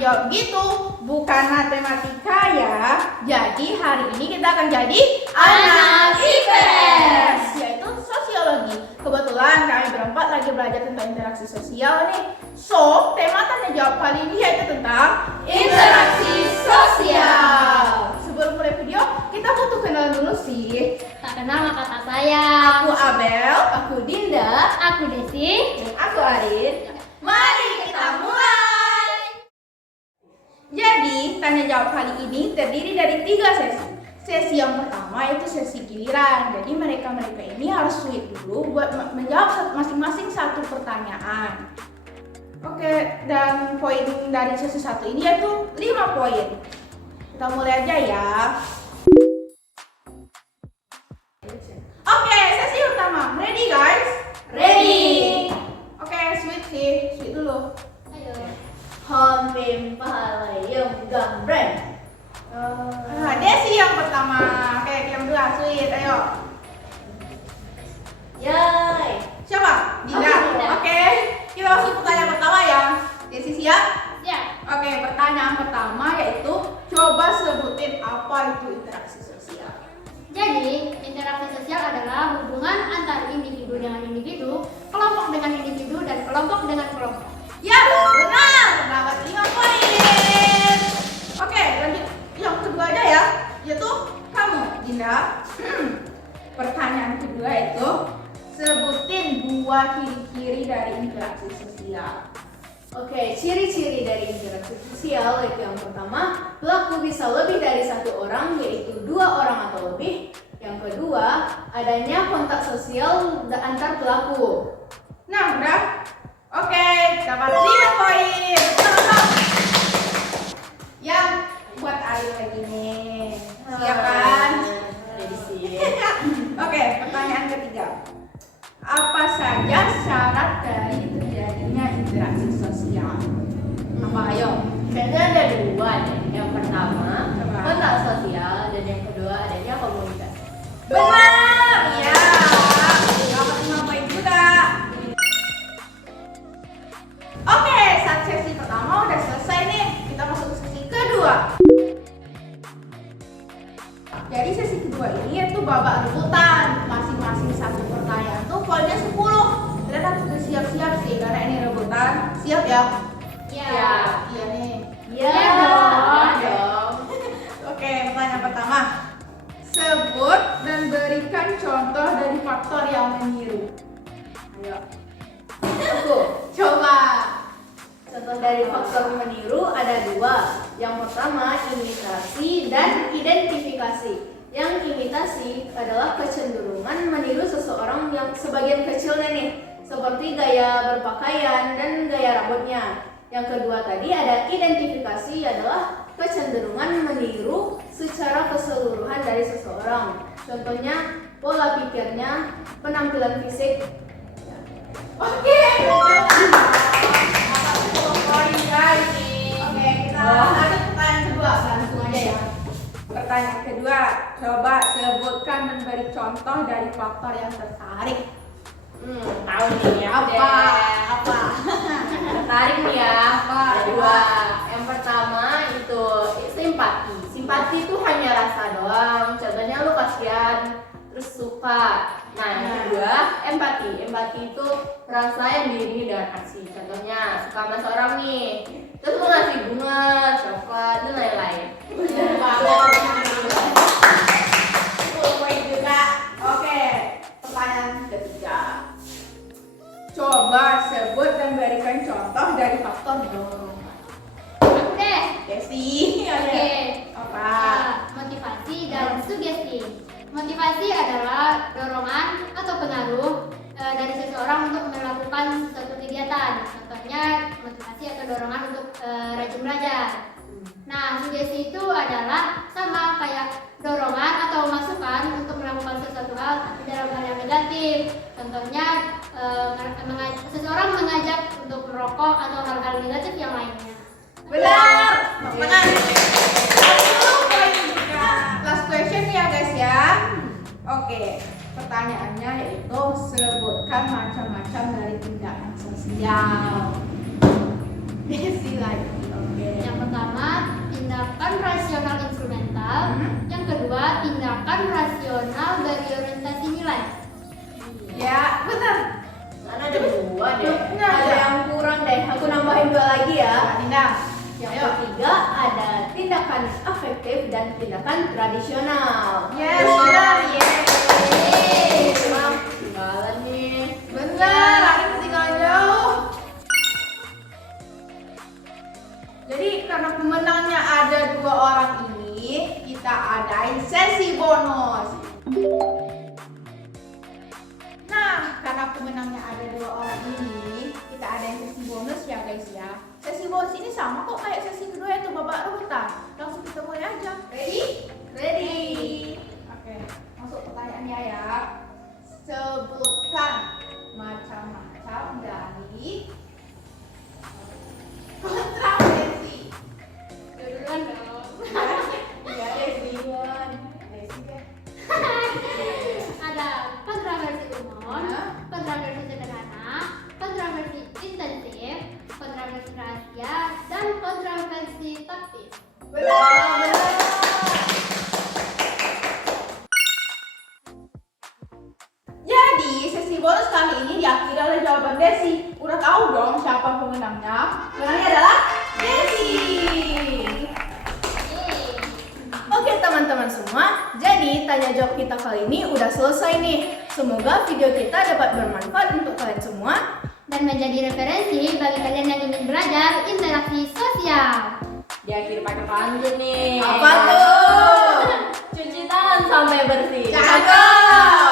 jawab gitu, bukan matematika ya. Jadi hari ini kita akan jadi anak IPS, yaitu sosiologi. Kebetulan kami berempat lagi belajar tentang interaksi sosial nih. So, tema tanya jawab kali ini yaitu tentang interaksi sosial. Sebelum mulai video, kita butuh kenalan dulu sih. Tak kenal maka tak sayang. Aku Abel, aku Dinda, Aku Desi. dan aku Arin. Mari kita mulai. Jadi, tanya jawab kali ini terdiri dari 3 sesi. Sesi yang pertama itu sesi giliran. Jadi mereka ini harus sweet dulu buat menjawab masing-masing satu pertanyaan. Oke, dan poin dari sesi 1 ini yaitu 5 poin. Kita mulai aja ya. Oke, sesi pertama. Ready guys? Ready. Oke, sweet dulu. Ayo. Hampim palayung gambreng. Desi yang pertama. Oke, yang kedua sweet. Ayo. Yay. Siapa? Dinda. Aku, Dinda. Oke, kita masuk pertanyaan pertama ya. Desi siap? Ya. Oke, pertanyaan pertama yaitu coba sebutin apa itu interaksi sosial. Jadi, interaksi sosial adalah hubungan antara individu dengan individu, kelompok dengan individu, dan kelompok dengan kelompok. Ya, benar. Dapat 5 poin. Oke, lanjut yang kedua aja ya, yaitu kamu, Dinda. Pertanyaan kedua itu sebutin 2 ciri-ciri dari interaksi sosial. Oke, ciri-ciri dari interaksi sosial yaitu yang pertama, pelaku bisa lebih dari 1 orang, yaitu 2 orang atau lebih. Yang kedua, adanya kontak sosial antar pelaku. Nah, udah? Oke, dapat 5 poin. Selamat. Yang buat Ayu lagi nih. Siap kan? Jadi siap. Oke, pertanyaan ketiga. Apa saja syarat dari terjadinya interaksi sosial? Apa ayo? Kayaknya ada 2 nih. Yang pertama, Coba. kontak sosial, dan yang kedua adanya komunikasi. Benar. Iya. Dapat 5 poin juga. Oke, saat sesi pertama udah selesai nih. Kita masuk ke sesi kedua. Jadi sesi kedua ini yaitu babak rebutan. Masing-masing satu pertanyaan tuh poinnya 10. Kalian harus udah siap-siap sih karena ini rebutan. Siap ya? Ya. Iya nih. Ya, Iya dong. dong. Oke, pertanyaan pertama. Sebut dan berikan contoh dari faktor yang meniru. Ayo. Aku. Coba. Contoh dari faktor meniru ada 2. Yang pertama, imitasi dan identifikasi. Yang imitasi adalah kecenderungan meniru seseorang yang sebagian kecilnya nih, seperti gaya berpakaian dan gaya rambutnya. Yang kedua tadi ada identifikasi, adalah kecenderungan meniru secara keseluruhan dari seseorang. Contohnya pola pikirnya, penampilan fisik. Oke. Dapat 10 poin guys nih. Oke, kita lanjut pertanyaan kedua. Langsung aja ya. Pertanyaan kedua, coba sebutkan dan beri contoh dari faktor yang tertarik. Tahu nih Apa? Apa? Tertarik nih ya. Apa? Ada 2. Yang pertama itu simpati. Simpati itu hanya rasa doang. Contohnya lu kasihan, terus suka. Nah, yang kedua empati. Empati itu rasa yang diiringi dengan aksi. Contohnya suka sama seorang nih, terus lu ngasih bunga, coklat, dan lain-lain. Poin juga. Oke, pertanyaan ketiga. Coba sebut dan berikan contoh dari faktor dorongan. Aku deh. Desi, Oke. apa? Motivasi dan sugesti. Motivasi adalah dorongan atau pengaruh dari seseorang untuk melakukan suatu kegiatan. Contohnya motivasi atau dorongan untuk rajin belajar. Nah, sugesti itu adalah sama kayak dorongan atau masukan untuk melakukan sesuatu hal tapi dalam hal yang negatif. Contohnya seseorang mengajak untuk merokok atau hal-hal negatif yang lainnya. Benar. Benar. Last question ya guys ya. Oke, pertanyaannya yaitu sebutkan macam-macam dari tindakan sosial. Desi lagi. Yang pertama, tindakan rasional instrumental. Yang kedua, tindakan rasional dari orientasi nilai. Ya, benar. Karena ada dua deh. Benar, Ada ya. yang kurang deh. Aku nambahin dua lagi ya. Dinda. Yang Ayo. ketiga ada tindakan afektif dan tindakan tradisional. Yes, benar. Yeay. Emang ketinggalan nih. Benar, aku ketinggalan jauh. Jadi karena pemenangnya ada dua orang ini, kita adain sesi bonus. Nah, karena pemenangnya ada dua orang ini, kita adain sesi bonus ya guys ya. Sesi bonus ini sama kok kayak sesi kedua itu babak rebutan. Langsung kita mulai aja. Ready? Ready. Oke, masuk pertanyaannya ya. Sebutkan macam-macam dari kontraversi. Duluan dong. Ya, Desi duluan. Desi deh. Ada kontraversi umum, Hah? kontraversi sederhana, kontraversi intensif, kontraversi rahasia, dan kontraversi taktis. Benar. Jadi, sesi bonus kali ini diakhiri oleh jawaban Desi. Udah tahu dong siapa pemenangnya? Pemenangnya adalah Desi. Yeay. Oke teman-teman semua, jadi tanya jawab kita kali ini udah selesai nih. Semoga video kita dapat bermanfaat untuk kalian semua. Dan menjadi referensi bagi kalian yang ingin belajar interaksi sosial. Diakhiri pakai pantun nih. Apa tuh? Cuci tangan sampai bersih. Cakep.